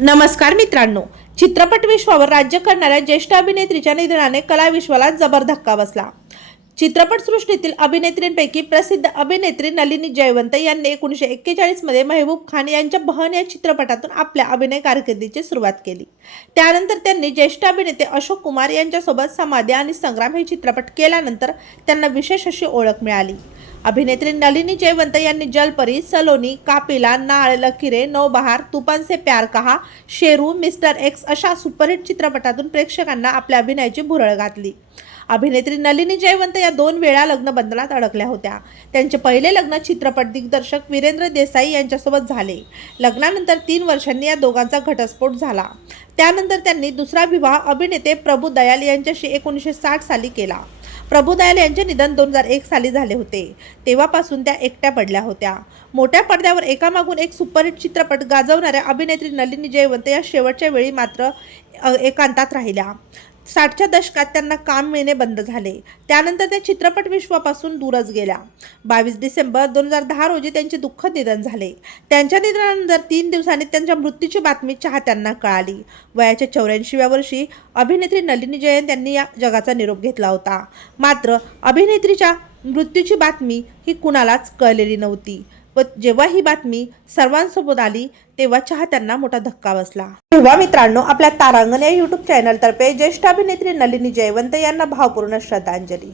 नमस्कार मित्रांनो चित्रपट विश्वावर राज्य करणाऱ्या ज्येष्ठ अभिनेत्रीच्या निधनाने कला विश्वाला जबर धक्का बसला. चित्रपटसृष्टीतील अभिनेत्रींपैकी प्रसिद्ध अभिनेत्री नलिनी जयवंत यांनी एकोणीसशे एक्केचाळीसमध्ये महबूब खान यांच्या बहन या चित्रपटातून आपल्या अभिनय कारकिर्दीची सुरुवात केली. त्यानंतर त्यांनी ज्येष्ठ अभिनेते अशोक कुमार यांच्यासोबत समाधी आणि संग्राम हे चित्रपट केल्यानंतर त्यांना विशेष अशी ओळख मिळाली. अभिनेत्री नलिनी जयवंत यांनी जलपरी सलोनी कापिला नाळ लकीरे नौबहार तुपांचे प्यार कहा शेरू मिस्टर एक्स अशा सुपरहिट चित्रपटातून प्रेक्षकांना आपल्या अभिनयाची भुरळ घातली. अभिनेत्री नलिनी जयवंत या दोन वेळा लग्नबंधनात अडकल्या होत्या. त्यांचे पहिले लग्न चित्रपट दिग्दर्शक वीरेंद्र देसाई यांच्यासोबत झाले. लग्नानंतर तीन वर्षांनी या दोघांचा घटस्फोट झाला. त्यानंतर त्यांनी दुसरा विवाह अभिनेते प्रभू दयाल यांच्याशी एकोणीसशे साठ साली केला. प्रभू दयाल यांचे निधन दोन हजार एक साली झाले होते. तेव्हापासून त्या एकट्या पडल्या होत्या. मोठ्या पडद्यावर एकामागून एक सुपरहिट चित्रपट गाजवणाऱ्या अभिनेत्री नलिनी जयवंत या शेवटच्या वेळी मात्र एकांतात राहिल्या. साठच्या दशकात त्यांना काम मिळणे बंद झाले. त्यानंतर त्या चित्रपट विश्वापासून दूरच गेल्या. बावीस डिसेंबर दोन हजार दहा रोजी त्यांचे दुःखद निधन झाले. त्यांच्या निधनानंतर तीन दिवसांनी त्यांच्या मृत्यूची बातमी चाहत्यांना कळाली. वयाच्या चौऱ्याऐंशीव्या वर्षी अभिनेत्री नलिनी जयंत यांनी या जगाचा निरोप घेतला होता. मात्र अभिनेत्रीच्या मृत्यूची बातमी ही कुणालाच कळलेली नव्हती. व जेव्हा ही बातमी सर्वांसोबत आली तेव्हा चाहत्यांना मोठा धक्का बसला. तेव्हा मित्रांनो आपल्या तारांगण या युट्यूब चॅनलतर्फे ज्येष्ठ अभिनेत्री नलिनी जयवंत यांना भावपूर्ण श्रद्धांजली.